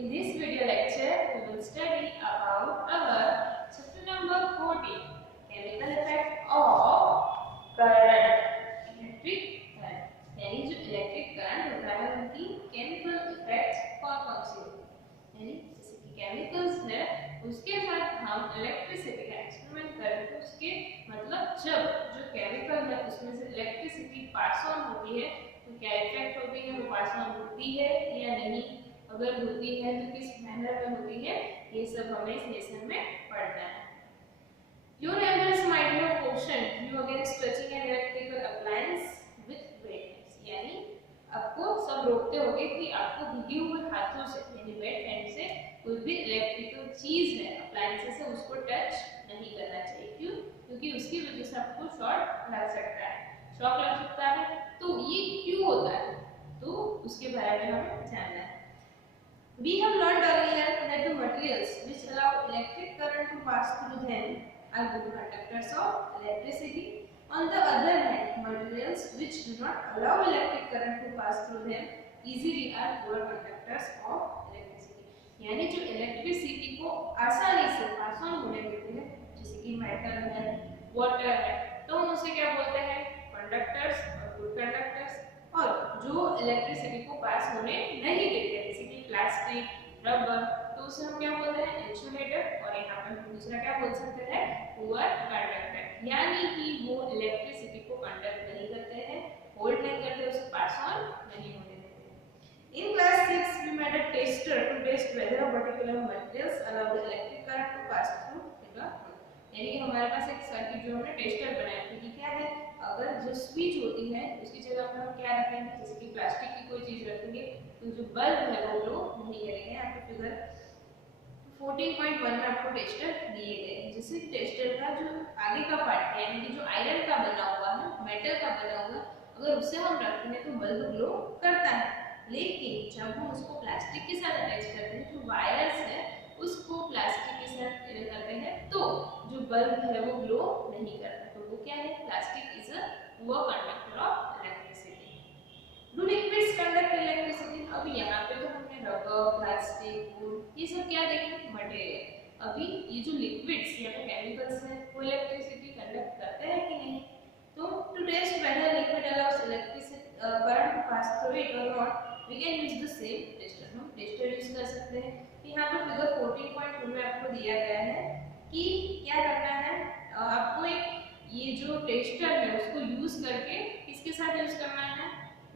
In this video lecture, we will study about our chapter number 14, chemical effect of current, electric current. यानी जो electric current होता है उनकी chemical effects कौन सी होती है, यानी जैसे कि केमिकल्स है उसके साथ हम इलेक्ट्रिसिटी का एक्सपेरिमेंट करें तो उसके मतलब जब जो केमिकल है उसमें से इलेक्ट्रिसिटी पास ऑन होती है तो क्या इफेक्ट होती है, वो पास ऑन होती है या नहीं, अगर होती है तो किस मैनर में होती है, ये सब हमें इस लेसन में पढ़ना है। Your neighbors might have cautioned you against touching an electrical appliance with wet hands, यानी आपको सब रोकते होंगे कि आपको भीगे हुए हाथों से यानी वेट हैंड से कोई भी इलेक्ट्रिकल चीज है अप्लायंसेस है उसको टच नहीं करना चाहिए। क्यों? क्योंकि उसकी वजह से आपको शॉक लग सकता है, तो ये क्यों होता है, तो उसके बारे में हमें जानना है। We have learned earlier that the materials which allow electric current to pass through them are good conductors of electricity. On the other hand, materials which do not allow electric current to pass through them easily are poor conductors of electricity. यानी जो electricity को आसानी से pass on होने देते हैं, जैसे कि मेटल है, वाटर है, तो हम उसे क्या बोलते हैं, कंडक्टर्स और गुड कंडक्टर्स। और जो इलेक्ट्रिसिटी को पास होने नहीं देते हैं जैसे कि प्लास्टिक, रबर, तो उसे हम क्या बोलते हैं, इंसुलेटर। और यहाँ पर हम दूसरा क्या बोल सकते हैं, पुअर कंडक्टर, यानी कि वो इलेक्ट्रिसिटी को कंडक्ट नहीं करते हैं, होल्ड नहीं करते, उसे पास ऑन नहीं होने देते। In class 6 we made a tester to test whether a particular materials allow the electric current to pass through the room। यानी हमारे पास एक सर्किट जो हमने टेस्टर बनाया था कि क्या है, अगर जो स्विच होती है उसकी जगह पर हम क्या रखेंगे, जैसे कि प्लास्टिक की कोई चीज रखेंगे तो जो बल्ब है वो ग्लो नहीं करेंगे। आपको फिगर 14.1 में आपको टेस्टर दिए गए हैं। जैसे टेस्टर का जो आगे का पार्ट है यानी कि जो आयरन का बना हुआ है, मेटल का बना हुआ, अगर उसे हम रखते हैं तो बल्ब ग्लो करता है, लेकिन जब हम उसको प्लास्टिक के साथ अटैच करते हैं जो वायर्स है उसको प्लास्टिक के साथ करते हैं तो जो बल्ब है वो ग्लो नहीं करता। तो वो क्या है, plastic is a poor conductor of electricity. Do liquids conduct electricity? अब यहाँ पे तो हमने रबर, प्लास्टिक, वुड ये सब क्या देखे, मटेरियल। अभी ये जो लिक्विड्स या फिर केमिकल्स हैं वो इलेक्ट्रिसिटी कंडक्ट करते हैं कि नहीं, तो to test whether liquid allows electricity current to pass through it और not we can use the same tester. हम टेस्टर यूज कर सकते हैं। यहाँ पे फिगर 14.2 में आपको दिया गया है कि क्या करना है, आपको एक ये जो टेस्टर है उसको यूज करके किसके साथ यूज करना है,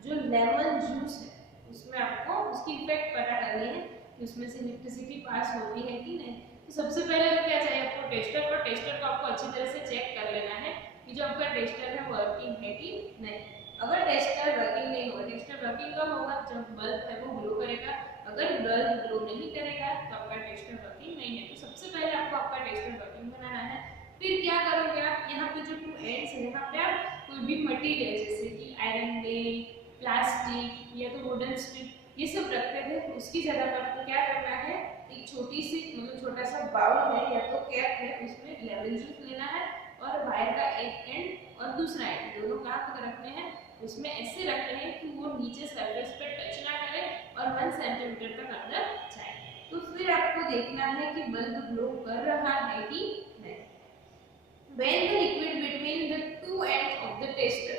जो लेमन जूस है उसमें आपको उसकी इफेक्ट पता करनी है कि उसमें से इलेक्ट्रिसिटी पास होती है कि नहीं। तो सबसे पहले तो क्या चाहिए आपको, टेस्टर को आपको अच्छी तरह से चेक कर लेना है कि जो आपका टेस्टर है वर्किंग है कि नहीं। अगर टेस्टर वर्किंग नहीं होगा, टेस्टर वर्किंग कब होगा, जब बल्ब है वो ग्लो करेगा। अगर बल्ब ग्लो नहीं करेगा तो आपका टेस्टर वर्किंग नहीं है। तो सबसे पहले आपको आपका टेस्टर वर्किंग बनाना है। फिर क्या करोगे आप, यहाँ पे जो 2 एंड्स है यहाँ पे आप कोई भी मटेरियल जैसे कि आयरन नेल, प्लास्टिक या तो वुडन स्ट्रिप ये सब रखते थे, उसकी जगह पर आपको क्या करना है, एक छोटी सी मतलब छोटा सा बाउल है या तो कैप है, उसमें लेमन जूस लेना है और वायर का एक एंड और दूसरा एंड दोनों कहाँ पर रखने हैं, उसमें ऐसे रखने हैं कि वो नीचे सरफेस पे टच ना करे और 1 सेंटीमीटर तक अंदर जाए। तो फिर आपको देखना है कि बल्ब ग्लो कर रहा है कि नहीं। When the liquid between the 2 ends of the tester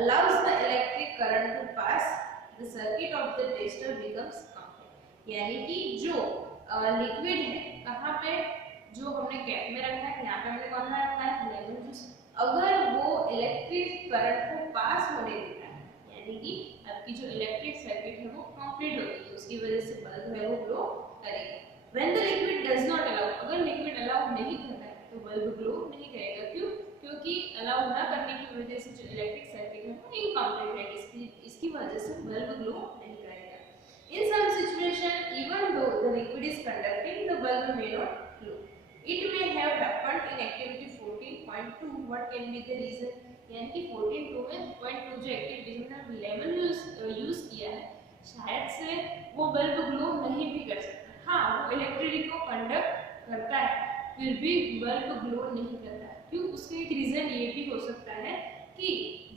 allows the electric current to pass, the circuit of the tester becomes complete। यानी कि जो लिक्विड है कहाँ पे, जो हमने कैप में रखा है, यहाँ पे हमने कौन सा रखा है, लेमन जूस, अगर वो इलेक्ट्रिक करंट को पास होने देता है यानी कि आपकी जो इलेक्ट्रिक सर्किट है वो कंप्लीट होगी, उसकी वजह से बल्ब है वो ग्लो करेगा। When the liquid does not allow, अगर लिक्विड अलाउ नहीं करता है तो बल्ब ग्लो नहीं करेगा। क्यों? क्योंकि अलाउ ना करने की वजह से जो इलेक्ट्रिक सर्किट है वो इनकम्प्लीट है, इसकी वजह से बल्ब ग्लो नहीं करेगा। In some situation, even though the liquid is conducting, the bulb may not glow. It may have happened in activity 14.2. What can be the reason? यानी कि 14.2 जो एक्टिविटी में हमने लेमन यूज किया है शायद से वो बल्ब ग्लो नहीं भी कर सकता। हाँ, वो इलेक्ट्रिसिटी को कंडक्ट करता है फिर भी बल्ब ग्लो नहीं करता है। क्यों? उसका एक रीजन ये भी हो सकता है कि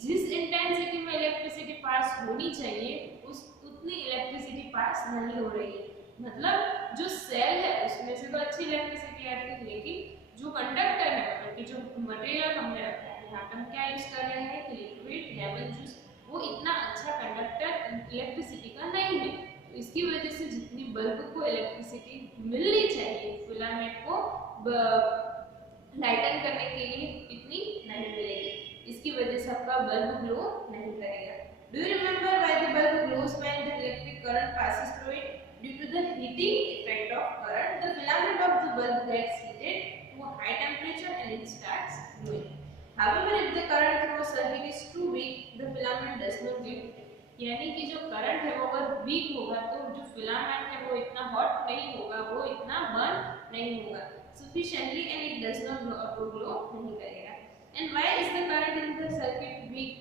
जिस इंटेंसिटी में इलेक्ट्रिसिटी पास होनी चाहिए उस उतनी इलेक्ट्रिसिटी पास नहीं हो रही है, मतलब जो सेल है उसमें से तो अच्छी इलेक्ट्रिसिटी आती है, लेकिन जो कंडक्टर है मतलब कि जो मटेरियल हमने रखा है, यहाँ पे हम क्या यूज कर रहे हैं कि लिक्विड लेमन जूस, वो इतना अच्छा कंडक्टर इलेक्ट्रिसिटी का नहीं है। तो इसकी वजह से जितनी बल्ब को इलेक्ट्रिसिटी मिलनी चाहिए फिलामेंट को लाइटन करने के लिए इतनी नहीं मिलेगी, इसकी वजह से आपका बल्ब ग्लो नहीं करेगा। Do you remember why the bulb glows when the electric current passes through it? Due to the heating effect of current, the filament of the bulb gets heated to a high temperature and it starts glowing. However, if the current through a circuit is too weak, the filament does not get heated. यानी कि जो current है वो अगर week होगा तो जो filament है वो इतना हॉट नहीं होगा, वो इतना बर्न नहीं होगा sufficiently and it does not glow नहीं करेगा. And why is the current in the circuit weak?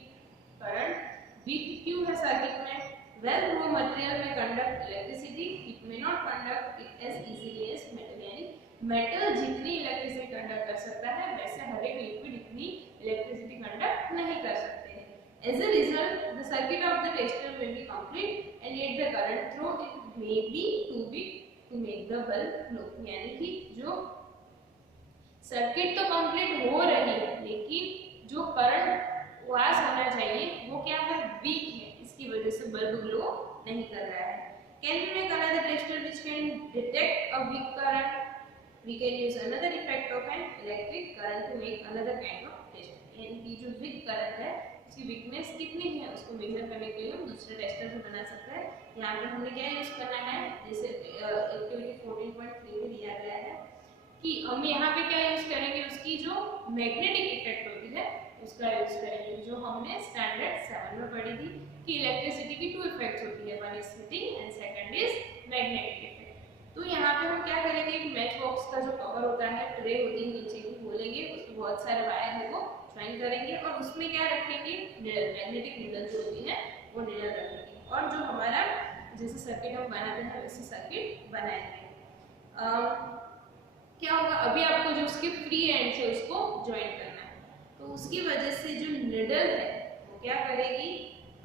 Current weak क्यों है सर्किट में? Well, वो मटेरियल में conduct electricity, it may not conduct it as easily as metal, यानी metal जितनी electricity conduct कर सकता है वैसे हर एक लिक्विड इतनी इलेक्ट्रिसिटी कंडक्ट नहीं कर सकते हैं. As a result, the circuit of the tester will be complete and yet the current through it may be too weak to make the bulb glow. यानी कि जो सर्किट तो कंप्लीट हो रही है लेकिन जो करंट पास होना चाहिए वो क्या है, वीक है, इसकी वजह से बल्ब ग्लो नहीं कर रहा है. Can we make another tester which can detect a weak current? We can use another effect of an electric current to make another kind of tester. यानी कि जो वीक करंट है उसकी वीकनेस कितनी है उसको मेजर करने के लिए हम दूसरे टेस्टर भी बना सकते हैं. यहाँ पे हमने क्या यूज करना है, जैसे एक्टिविटी 14.3 में दिया गया है कि हम यहाँ पे क्या यूज करेंगे, उसकी जो मैग्नेटिक इफेक्ट होती है उसका यूज करेंगे, जो हमने स्टैंडर्ड 7 में पढ़ी थी कि इलेक्ट्रिसिटी की 2 इफेक्ट्स होती है, one is heating and second is magnetic effect. तो यहाँ पे हम क्या करेंगे, एक मैच बॉक्स का जो कवर होता है, ट्रे होती है नीचे की, वो लेंगे, उसमें बहुत सारे वायर है वो ज्वाइन करेंगे और उसमें क्या रखेंगे, निडल, मैग्नेटिक निडल जो होती है वो निडल रखेंगे और जो हमारा जैसे सर्किट हम बनाते हैं वैसे सर्किट बनाएंगे. क्या होगा, अभी आपको जो उसके फ्री एंड है उसको ज्वाइन करना है, तो उसकी वजह से जो निडल है वो क्या करेगी,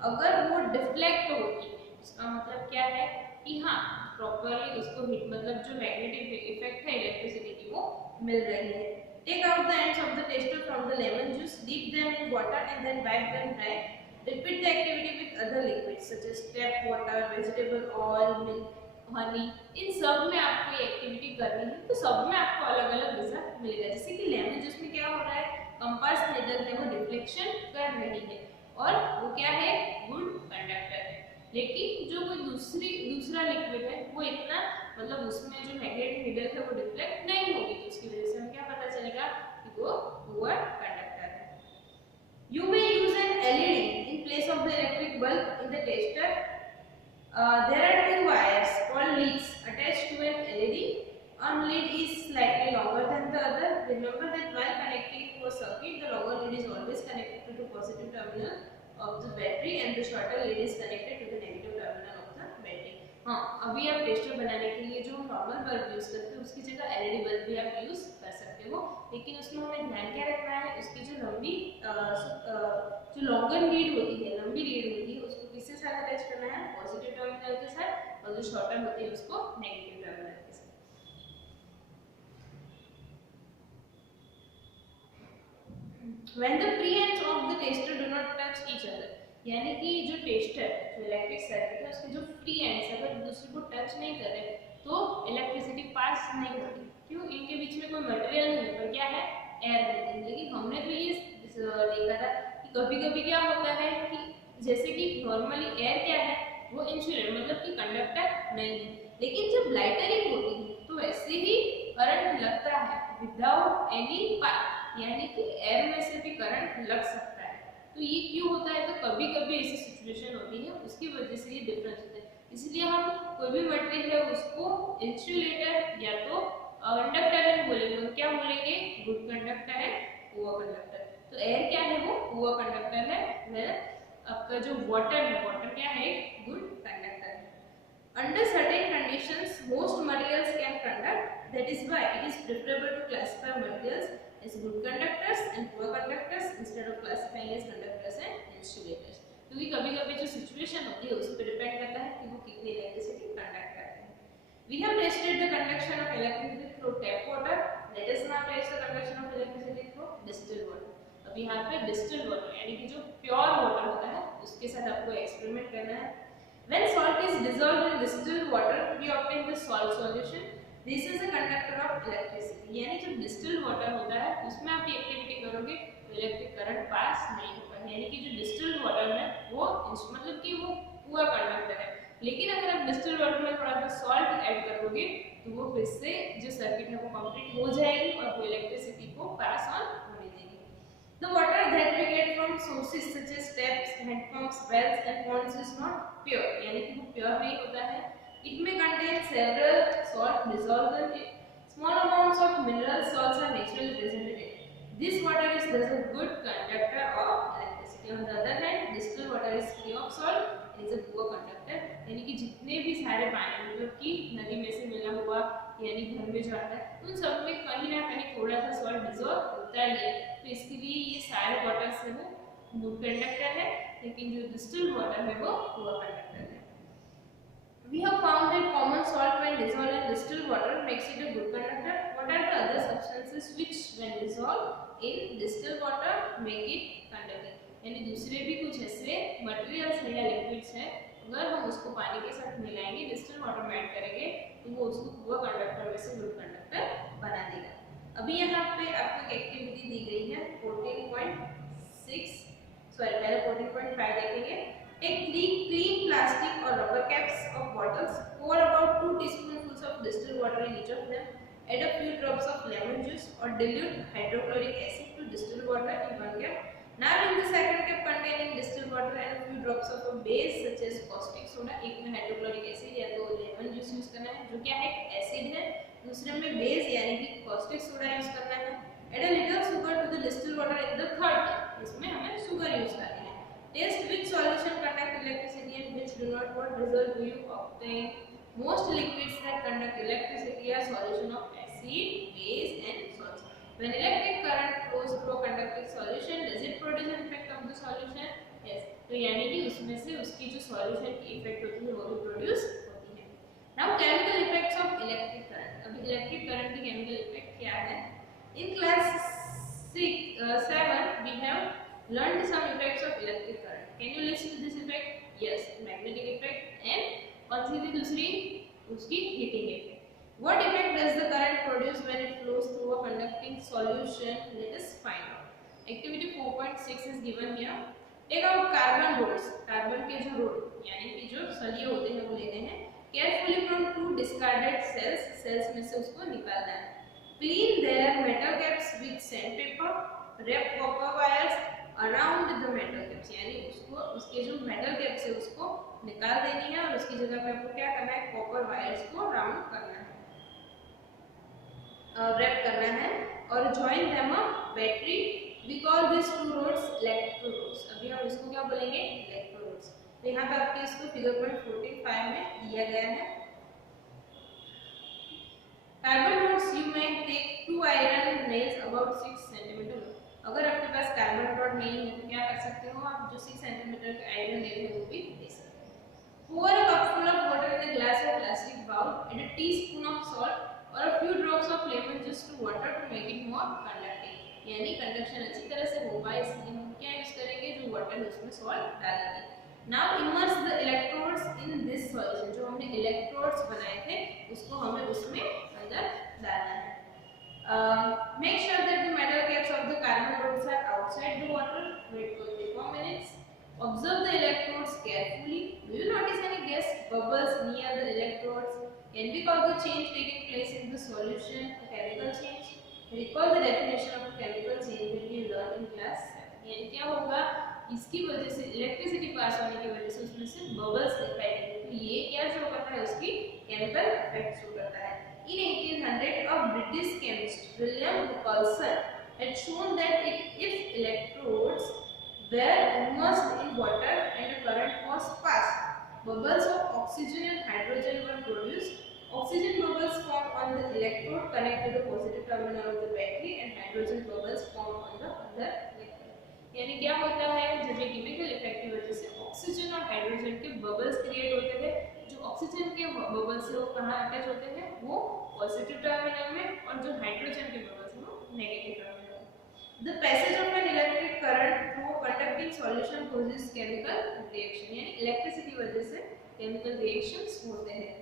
अगर वो डिफ्लेक्ट होगी उसका मतलब क्या है कि हाँ प्रॉपरली उसको हिट, मतलब जो मैग्नेटिक इफेक्ट है इलेक्ट्रिसिटी की वो मिल रही है. Take out the ends of the tester from the lemon juice, dip them in water and then wipe them dry. Repeat the activity with other liquids such as tap water, vegetable oil, milk, honey. इन सब में आपको ये activity करनी है तो सब में आपको अलग अलग रिजल्ट मिलेगा. जैसे कि लेमन जूस में क्या हो रहा है, कंपास निडल है वो डिफ्लेक्शन कर रही है और वो क्या है, गुड कंडक्टर है. लेकिन जो कोई दूसरा लिक्विड है वो इतना, मतलब उसमें जो मैग्नेटिक निडल है वो डिफ्लेक्ट नहीं होगी, तो उसकी वजह से हम क्या पता चलेगा कि वो पुअर कंडक्टर है. You may use N LED in place of the electric bulb in the tester. There are 2 wires called leads attached to an LED. One lead is slightly longer than the other. Remember that while connecting to a circuit, the longer lead is always connected to the positive terminal of the battery and the shorter lead is connected to the negative terminal of the battery. हाँ, अभी आप tester बनाने के लिए जो normal bulb use करते हैं उसकी जगह LED बल्ब भी आप यूज कर सकते हो, लेकिन उसमें हमें ध्यान क्या रखना है, उसकी जो लंबी जो लॉन्गर लीड होती है, लंबी लीड होती है, उसको किसके साथ अटैच करना है, पॉजिटिव टर्मिनल के साथ, और जो शॉर्टर होती है उसको नेगेटिव टर्मिनल के साथ. When the free ends of the tester do not touch each other, यानी कि जो टेस्टर, जो इलेक्ट्रिक सर्किट है उसके जो फ्री एंड्स अगर दूसरे को टच नहीं कर रहे तो इलेक्ट्रिसिटी पास नहीं होती. क्यों, इनके बीच में कोई मटेरियल नहीं है पर क्या है, एयर है. लेकिन हमने तो ये देखा था कि कभी कभी क्या होता है कि जैसे कि नॉर्मली एयर क्या है, वो इंसुलेटर मतलब कि कंडक्टर नहीं है, लेकिन जब लाइटरिंग होती है तो वैसे ही करंट लगता है विदाउट एनी पाइप, यानी कि एयर में से भी करंट लग सकता है. तो ये क्यों होता है, तो कभी कभी ऐसी सिचुएशन होती है, उसकी वजह से ये डिफरेंस होता है. इसलिए हम कोई भी मटेरियल है उसको इंसुलेटर या तो कंडक्टर नहीं बोलेंगे, हम क्या बोलेंगे, गुड कंडक्टर है, पुअर कंडक्टर. तो एयर क्या है, वो पुअर कंडक्टर है, वेल आपका जो वाटर है, वाटर क्या है, गुड कंडक्टर है. Under certain conditions, most materials can conduct. That is why it is preferable to classify materials as good conductors and poor conductors instead of classifying as conductors and insulators. क्योंकि कभी-कभी जो situation होती है उस पर depend करता है कि वो कितनी इलेक्ट्रिसिटी कंडक्ट करते हैं. We have tested the conduction of electricity through tap water. Let us now test the conduction of electricity through distilled water. अब यहाँ पे distilled water यानी कि जो pure water होता है उसके साथ आपको experiment करना है. When salt is dissolved in distilled water, we obtain the salt solution. This is a conductor of electricity. यानी जो distilled water होता है उसमें आप ये activity करोगे तो इलेक्ट्रिक करंट पास नहीं होगा. यानी कि जो distilled water है वो मतलब कि वो पूरा कंडक्टर है. लेकिन अगर आप डिस्टिल्ड वाटर में थोड़ा सा सॉल्ट ऐड करोगे तो वो फिर से जो सर्किट है वो कंप्लीट हो जाएगी और वो इलेक्ट्रिसिटी को पास ऑन होने देगी. The water that we get from sources such as taps, handpumps, wells and ponds is not pure. यानी कि वो प्योर नहीं होता है. It may contain several salt dissolved in it. Small amounts of mineral salts are naturally present in it. This water is thus a good conductor of electricity. On the other hand, distilled water is free of salt. Is a poor conductor. यानी कि जितने भी सारे पानी मतलब कि नदी में से मिला हुआ यानी घर में जो आता है उन सब में कहीं ना कहीं थोड़ा सा सॉल्ट डिसॉल्व होता ही है. तो इसके लिए ये सारे वाटर से वो गुड कंडक्टर है, लेकिन जो डिस्टिल्ड वाटर है वो पुअर कंडक्टर है. We have found that common salt when dissolved in distilled water makes it a good conductor. What are the other substances which when dissolved in distilled water make it conductor? यानी दूसरे भी कुछ ऐसे materials है या liquids है अगर हम उसको पानी के साथ मिलाएंगे डिस्टिल्ड वाटर में ऐड करेंगे तो वो उसको पूरा कंडक्टर में से गुड कंडक्टर बना देगा. अभी यहाँ पे आपको एक एक्टिविटी दी गई है 14.6 सॉरी पहले 14.5 देखेंगे. Take 3 clean plastic or rubber caps of bottles. Pour about 2 teaspoonfuls of distilled water in each of them. Add a few drops of lemon juice or dilute hydrochloric acid to distilled water in 1 cup. Now in the second cup containing distilled water and a few drops of a base such as caustic soda. एक में hydrochloric acid या तो lemon juice use करना है जो क्या है acid है, दूसरे में बेस यानी कि caustic soda यूज करना है. Add a little sugar to the distilled water in the third cup. इसमें हमें sugar यूज करनी है. Test which solution conduct electricity and which do not. What result do you obtain? Most liquids that conduct electricity are solution of acid, base and salts. When electric current flows through a conducting solution, does it produce an effect of the solution? Yes. तो यानी कि उसमें से उसकी जो solution की effect होती है वो भी produce होती है. Now chemical effects of electric current. अभी electric current की chemical effect क्या है? In class 7 we have learned some effects of electric current. Can you list this effect? Yes, magnetic effect and कौन सी थी दूसरी? उसकी heating effect. What effect does the current produce when it flows through a conducting solution? Let us find out. Activity 4.6 is given here. Take out carbon rods. Carbon के जो road यानी कि जो सलिए होते हैं वो लेने हैं. Carefully from 2 discarded cells. Cells में से उसको निकालना है. Clean their metal caps with sandpaper. Wrap copper wires around the metal caps. यानी उसको उसके जो metal caps है उसको निकाल देनी है और उसकी जगह पे आपको क्या करना है copper wires को round करना है. wrap करना है और join them a battery. We call these two rods electrodes. अभी हम इसको क्या बोलेंगे electrodes. तो यहाँ पे आपके इसको फिगर पॉइंट 45 में दिया गया है. Carbon rods you may take 2 iron nails about 6 cm. अगर आपके पास कार्बन रॉड नहीं है तो क्या कर सकते हो आप जो 6 cm के आयरन नेल है वो भी ले सकते हो. Pour a cupful of water in a glass or plastic bowl. Add a teaspoon of salt और a few drops of lemon juice to water to make it more conducting. यानी conduction अच्छी तरह से हो पाए इसलिए हम क्या यूज करेंगे जो वाटर है उसमें सॉल्ट डालेंगे. Now immerse the electrodes in this solution. जो हमने electrodes बनाए थे उसको हमें उसमें अंदर डालना है. Make sure that the metal caps of the carbon rods are outside the water. Wait for 4 minutes. Observe the electrodes carefully. Do you notice any gas bubbles near the electrodes? Can we call the change taking place in the solution a chemical change? Recall the definition of a chemical change that we learned in class 7. यानी क्या होगा इसकी वजह से electricity pass होने की वजह से उसमें से बबल्स दिखाई देंगे. तो ये क्या शो करता है उसकी केमिकल इफेक्ट शो करता है. In 1800 a British chemist William Coulson had shown that if electrodes were immersed in water and a current was passed, bubbles of oxygen and hydrogen were produced. Oxygen bubbles form on the electrode connect to the positive terminal of the battery and hydrogen bubbles form on the other electrode. यानी क्या होता है जब ये chemical effect की वजह से oxygen और हाइड्रोजन के बबल्स क्रिएट होते थे जो ऑक्सीजन के बबल्स है वो कहाँ अटैच होते हैं, वो पॉजिटिव टर्मिनल में, और जो हाइड्रोजन के बबल्स है वो नेगेटिव टर्मिनल में। The passage of an electric current through a conducting solution causes chemical reaction, यानी इलेक्ट्रिसिटी वजह से केमिकल रिएक्शंस होते हैं।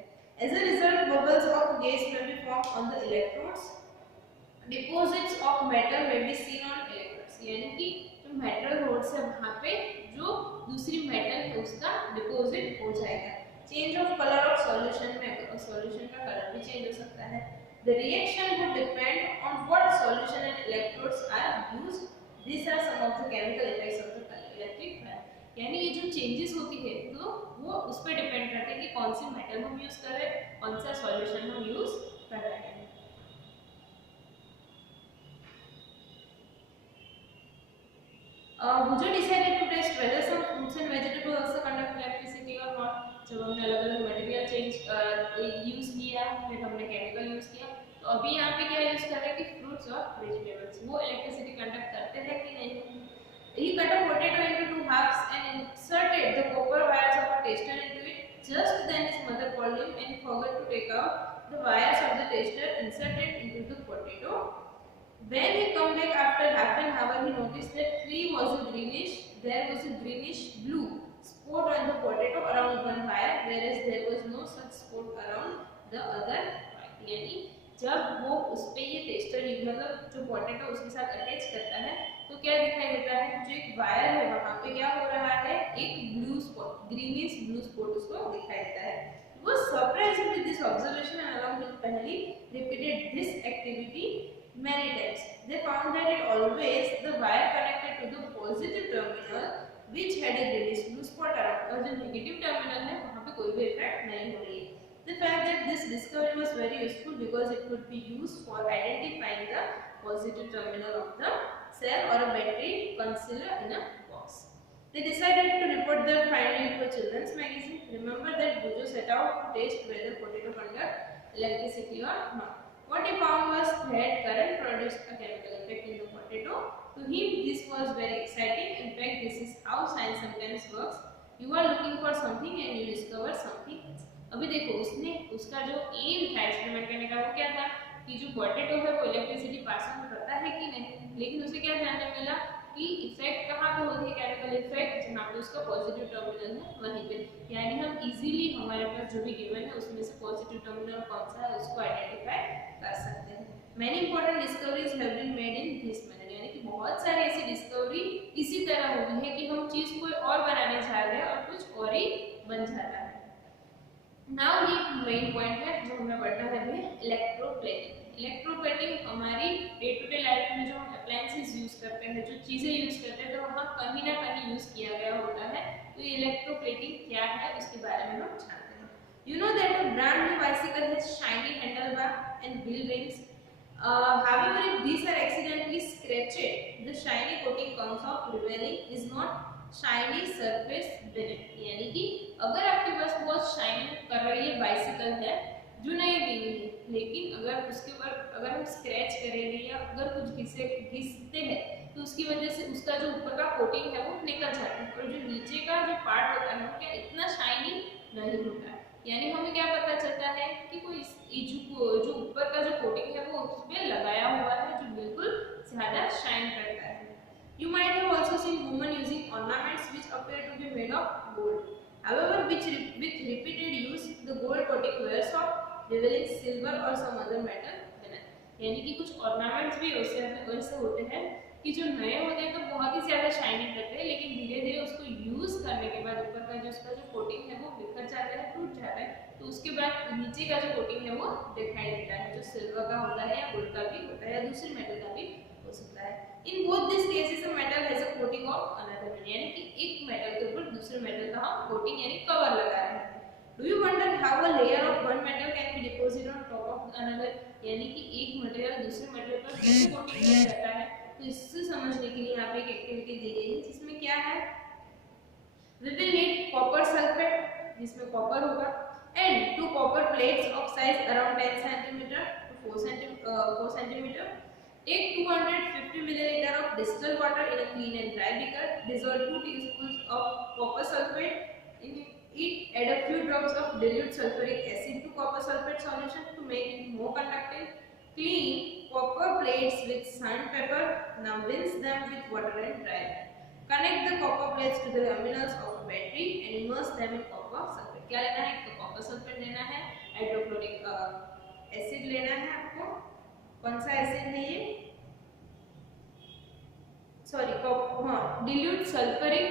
As a result, bubbles of gas may be formed on the electrodes. Deposits of metal may be seen on electrodes, यानी कि जो metal roads है वहाँ पे जो दूसरी मेटल है उसका डिपॉजिट हो जाएगा। Change of colour of solution में सॉल्यूशन का कलर भी चेंज हो सकता है। The reaction would depend on what solution and electrodes are used. These are some of the chemical effects of the electric current. यानी ये जो चेंजेस होती है तो वो उस पर डिपेंड करता है कि कौन सी मेटल हम यूज कर रहे हैं, कौन सा सॉल्यूशन हम यूज कर रहे हैं। Bujo decided to test whether some fruits and vegetables also conduct electricity or not. जब हमने अलग अलग मटेरियल यूज किया, फिर हमने केमिकल यूज किया, तो अभी यहाँ पे क्या यूज कर रहे हैं कि फ्रूट्स और वेजिटेबल्स वो इलेक्ट्रिसिटी कंडक्ट करते हैं कि नहीं। He cut a potato into two halves and inserted the copper wires of a tester into it. Just then his mother called him and forgot to take out the wires of the tester inserted into the potato. When he come back after half an hour, he noticed that there was a greenish blue spot on the potato around one wire, whereas there was no such spot around the other wire. यानी जब वो उस पे ये tester मतलब जो potato उसके साथ अटैच करता है तो क्या दिखाई देता है, जो एक वायर है वहाँ पे क्या हो रहा है, एक blue spot, greenish blue spot उसको दिखाई देता है। He was surprised with this observation and along with Pahali repeated this activity many times. They found that it always the wire connected to the positive terminal which had a greenish blue spot around, और जो negative terminal है वहाँ पे कोई भी effect नहीं हो रही है। The fact that this discovery was very useful because it could be used for identifying the positive terminal of the cell or a battery concealer in a box. They decided to report their finding to a children's magazine. Remember that Bujo set out to test whether potato conduct electricity or not. What he found was that current produced a chemical effect in the potato. To him, this was very exciting. In fact, this is how science sometimes works. You are looking for something and you discover something else. अभी देखो उसने उसका जो M था experiment करने का वो क्या था कि जो पोटैटो है वो इलेक्ट्रिसिटी पास ऑन करता है कि नहीं, लेकिन उसे क्या जानने मिला कि इफेक्ट कहाँ पे होती है, केमिकल इफेक्ट जहाँ पे उसका पॉजिटिव टर्मिनल है वहीं पे। यानी हम इजीली हमारे पास जो भी गिवन है उसमें से पॉजिटिव टर्मिनल कौन सा है उसको आइडेंटिफाई कर सकते हैं। Many important discoveries have been made in this manner, यानी कि बहुत सारी ऐसी डिस्कवरी इसी तरह हुई है कि हम चीज कोई और बनाने जा रहे हैं और कुछ और ही बन जाता है। नाउ ये मेन पॉइंट है जो हमें पढ़ना है अभी, इलेक्ट्रोप्लेटिंग। इलेक्ट्रोप्लेटिंग हमारी डे टू डे लाइफ में जो हम अप्लायंसेस यूज करते हैं, जो चीजें यूज करते हैं, तो वहाँ कहीं ना कहीं यूज किया गया होता है। तो ये इलेक्ट्रोप्लेटिंग क्या है उसके बारे में हम जानते हैं। You know that a brand new bicycle has shiny handlebar and wheel rims. However, if these are accidentally scratched, the shiny coating comes off, revealing is not shiny surface Bennett. यानी कि अगर आपके पास बहुत शाइनिंग कर रही है bicycle है जो नई दी हुई है, लेकिन अगर उसके ऊपर अगर हम स्क्रैच करेंगे या अगर कुछ घिसते हैं तो उसकी वजह से उसका जो ऊपर का कोटिंग है वो निकल जाता है और जो नीचे का जो पार्ट होता है वो क्या इतना शाइनी नहीं होता है। यानी हमें क्या पता चलता है कि कोई जो ऊपर का जो कोटिंग है वो उस पर लगाया हुआ है जो बिल्कुल ज्यादा शाइन करता है। You might have also seen women using ornaments which appear to be made of gold. However, with repeated use, the gold coating wears off, revealing silver or some other metal beneath. यानी कि कुछ ornaments भी वैसे होते हैं कि जो नए होते हैं तो बहुत ही ज़्यादा शाइनिंग करते हैं, लेकिन धीरे धीरे उसको यूज करने के बाद ऊपर का जो उसका जो कोटिंग है वो बिखर जाता है, टूट जाता है, तो उसके बाद नीचे का जो कोटिंग है वो दिखाई देता है, जो सिल्वर का होता है या गोल्ड का भी होता है या दूसरे मेटल का भी हो सकता है। In both this cases a metal has a coating of another metal, यानी कि एक मेटल के ऊपर दूसरे मेटल का हम कोटिंग यानी कवर लगा रहे हैं। Do you wonder how a layer of one metal can be deposited on top of another, यानी कि एक मटेरियल दूसरे मटेरियल पर कैसे कोटिंग किया जाता है। तो इससे समझने के लिए यहाँ पे एक एक्टिविटी दी गई है जिसमें क्या है, we will need copper sulphate जिसमें कॉपर होगा and two copper plates of size around 10 centimetre to 4 centimetre. Take 250 milliliter of distilled water in a clean and dry beaker. Dissolve 2 teaspoons of copper sulfate in It add a few drops of dilute sulfuric acid to copper sulfate solution to make it more conductive. Clean copper plates with sandpaper. Now rinse them with water and dry them. Connect the copper plates to the terminals of a battery and immerse them in copper sulfate. क्या लेना है? तो copper sulfate लेना है, hydrochloric acid लेना है आपको। कौन सा एसिड है ये? सॉरी, डिल्यूट सल्फ्यूरिक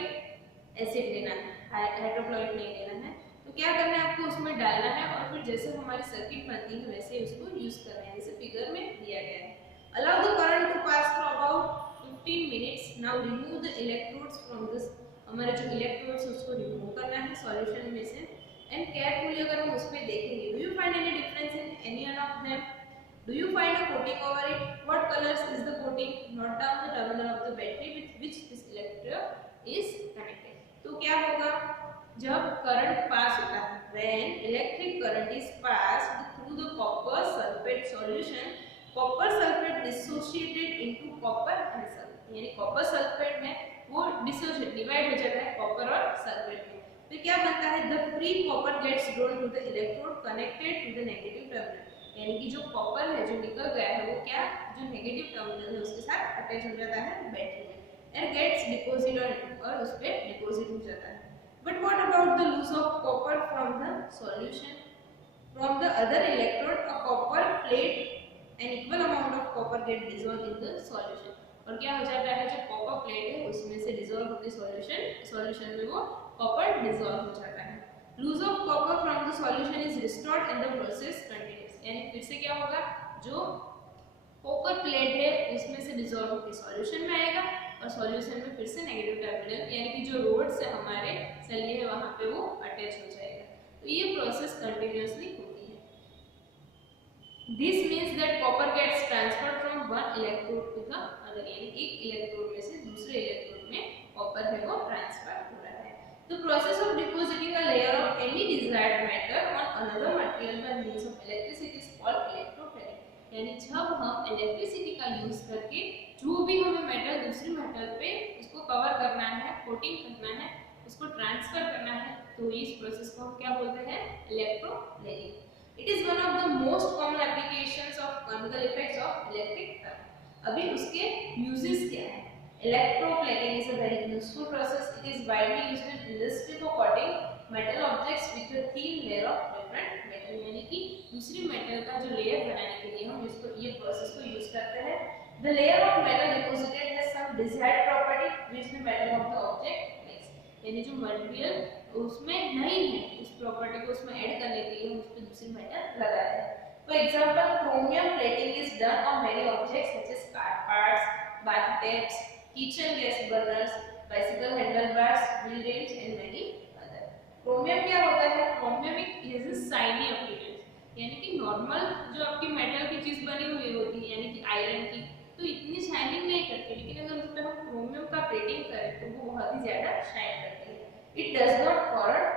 एसिड लेना है, हाइड्रोक्लोरिक नहीं लेना है। तो क्या करना है आपको? उसमें डालना है और फिर जैसे हमारी सर्किट बनती है वैसे उसको यूज करना है, जैसे फिगर में दिया गया है। Allow the current to pass for about 15 minutes. Now remove the electrodes from this. हमारे जो इलेक्ट्रोड्स उसको रिमूव करना है सॉल्यूशन में से। एंड केयरफुली अगर हम उसमें देखेंगे, do you find any difference in any one of them? Do you find a coating over it? What colors is the coating? Note down the terminal of the battery with which this electrode is connected. तो क्या होगा जब current pass होता है? When electric current is passed through the copper sulfate solution, copper sulfate dissociated into copper and sulfate. यानी copper sulfate में वो dissociate divide हो जाता है copper और sulfate में। फिर क्या बनता है? The free copper gets drawn to the electrode connected to the negative terminal. यानी कि जो कॉपर है जो निकल गया है वो क्या, जो नेगेटिव टर्मिनल है उसके साथ अटैच हो जाता है बैटरी में एंड गेट्स डिपॉजिट और उस पे डिपॉजिट हो जाता है। But what about the loss of copper from the solution? From the other electrode a copper plate an equal amount of copper get dissolve in the solution. और क्या हो जाता है? जो कॉपर प्लेट है उसमें से डिसॉल्व होकर सॉल्यूशन में वो कॉपर डिसॉल्व हो जाता है। Loss of copper from the solution is restored and the process continues. यानी फिर से क्या होगा? जो कॉपर प्लेट है उसमें से डिसॉल्व होकर सॉल्यूशन में आएगा और सॉल्यूशन में फिर से नेगेटिव टर्मिनल यानी कि जो रोड से हमारे सलिए है वहां पे वो अटैच हो जाएगा। तो ये प्रोसेस कंटिन्यूअसली होती है। This means that copper gets transferred from one electrode to the other. यानी एक इलेक्ट्रोड में से दूसरे इलेक्ट्रोड में कॉपर है वो ट्रांसफर हो रहा है। The process of depositing a layer of any desired matter on another material by means of electricity is called electroplating. यानी जब हम इलेक्ट्रिसिटी का यूज करके जो भी हमें मेटल दूसरी मेटल पे उसको कवर करना है, कोटिंग करना है, उसको ट्रांसफर करना है, तो इस प्रोसेस को हम क्या बोलते हैं? Electroplating. It is one of the most common applications of chemical effects of electric current. अभी उसके यूजेस क्या है? Electroplating is a very useful process. It is widely used in industry for coating metal objects with a thin layer of different metal. यानी कि दूसरी metal का जो layer बनाने के लिए हम इसको ये प्रोसेस को यूज करते हैं। The layer of metal deposited has some desired property which the metal of the object lacks. यानी जो मटेरियल उसमें नहीं है उस प्रॉपर्टी को उसमें ऐड करने के लिए हम उस पर दूसरी मेटल लगाते हैं। For example, chromium plating is done on many objects such as car parts, bath taps, kitchen gas burners, bicycle handlebars, wheel rims and many other. Chromium क्या होता है? क्रोमियम एक इज अ शाइनी अपीयरेंस यानी कि normal जो आपकी metal की चीज बनी हुई होती है यानी कि आयरन की तो इतनी शाइनिंग नहीं करती, लेकिन अगर उस पर हम क्रोमियम का प्लेटिंग करें तो वो बहुत ही ज्यादा शाइन करती है। It does not corrode,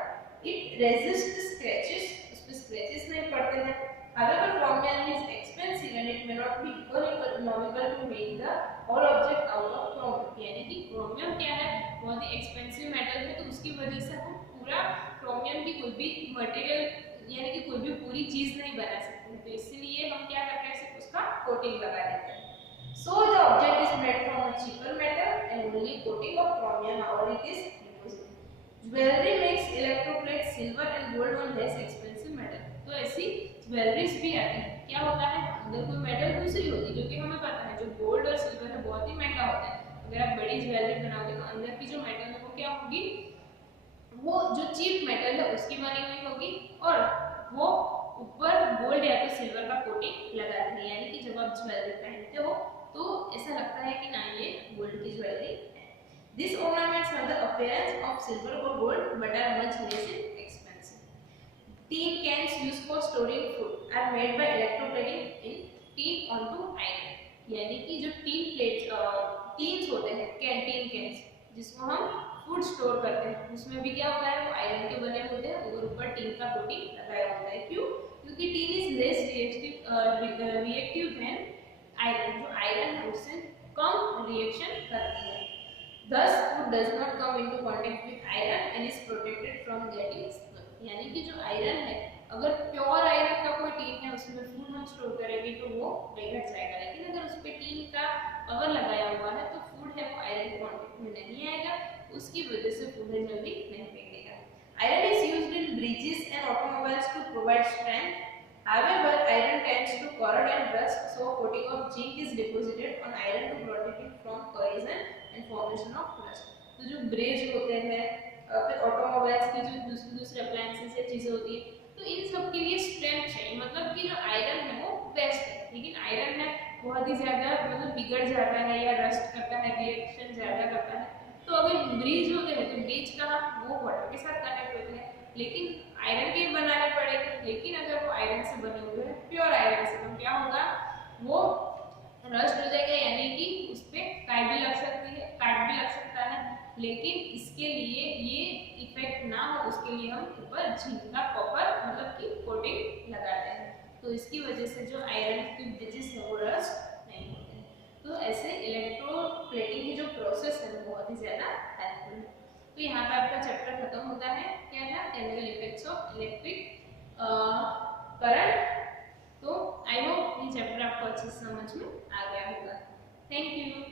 it resist scratches, उस पे स्क्रैचेस नहीं पड़ते हैं। However, chromium is expensive and it may not be economical to make the whole object out of chromium. यानी कि क्रोमियम क्या है? बहुत ही एक्सपेंसिव मेटल है, तो उसकी वजह से हम पूरा क्रोमियम की कोई भी मटेरियल यानी कि कोई भी पूरी चीज नहीं बना सकते, तो इसलिए हम क्या करते हैं? सिर्फ उसका कोटिंग लगा देते हैं। So the object is made from a cheaper metal and only coating of chromium or it is deposited. Jewelry makes electroplate silver and gold on less expensive metal. तो ऐसी ज्वेलरीज भी आती है। क्या होता है? अगर कोई मेटल दूसरी होती है जो कि हमें पता है जो गोल्ड और सिल्वर है बहुत ही महंगा होता है, अगर आप बड़ी ज्वेलरी बनाओगे तो अंदर की जो मेटल है वो क्या होगी? वो जो चीप मेटल है उसकी बनी हुई होगी और वो ऊपर गोल्ड या तो सिल्वर का कोटिंग लगा देंगे। यानी कि जब आप ज्वेलरी पहनते हो तो ऐसा लगता है कि ना ये गोल्ड की ज्वेलरी है। This ornaments have the appearance of silver और gold but are much less expensive. Tin cans used for storing food are made by electroplating in tin onto iron. यानी कि जो टीन्स होते हैं कैंटीन कैंस जिसको हम food store करते हैं उसमें भी क्या होता है? वो आयरन के बने होते हैं और ऊपर टीन का कोटिंग लगाया होता है। क्यों? क्योंकि tin is less reactive than iron. जो आयरन है उससे कम रिएक्शन करती है। Thus food does not come into contact with iron and is protected from getting spoiled. यानी कि जो आयरन है, अगर प्योर आयरन का कोई टीन है उसमें फूड हम स्टोर करेंगे तो वो बिगड़ जाएगा, लेकिन अगर उस पे टीन का कवर लगाया हुआ है तो फूड है वो आयरन के कांटेक्ट में नहीं आएगा, उसकी वजह से फूड है जल्दी नहीं बिगड़ेगा। Iron is used in bridges and automobiles to provide strength. However, iron tends to corrode and rust, so a coating of zinc is deposited on iron to protect it from corrosion and formation of rust. तो जो ब्रेज होते हैं, फिर automobiles की जो दूसरे appliances या चीजें होती है, तो इन सब के लिए स्ट्रेंथ चाहिए, मतलब कि जो आयरन है वो बेस्ट है, लेकिन आयरन है बहुत ही ज्यादा मतलब बिगड़ जाता है या रस्ट करता है, रिएक्शन ज्यादा करता है, तो अगर ब्रिज होते हैं तो ब्रिज का वो वाटर के साथ कनेक्ट होते हैं, लेकिन आयरन के बनाने पड़ेंगे, लेकिन अगर वो आयरन से बने हुए हैं, प्योर आयरन से, तो क्या होगा, वो रस्ट हो जाएगा, यानी कि उस पर काट भी लग सकती है, काट भी लग सकता है, लेकिन इसके लिए ये इफेक्ट ना हो उसके लिए हम ऊपर जिंक का कॉपर मतलब कि कोटिंग लगाते हैं, तो इसकी वजह से जो आयरन के ब्रिजेस है वो रस्ट नहीं होते हैं। तो ऐसे इलेक्ट्रोप्लेटिंग की जो प्रोसेस है वो बहुत ही ज्यादा हेल्पफुल है। तो यहाँ पे आपका चैप्टर खत्म होता है, क्या था, chemical effects of electric current. तो आई होप ये चैप्टर आपको अच्छे से समझ में आ गया होगा। Thank you.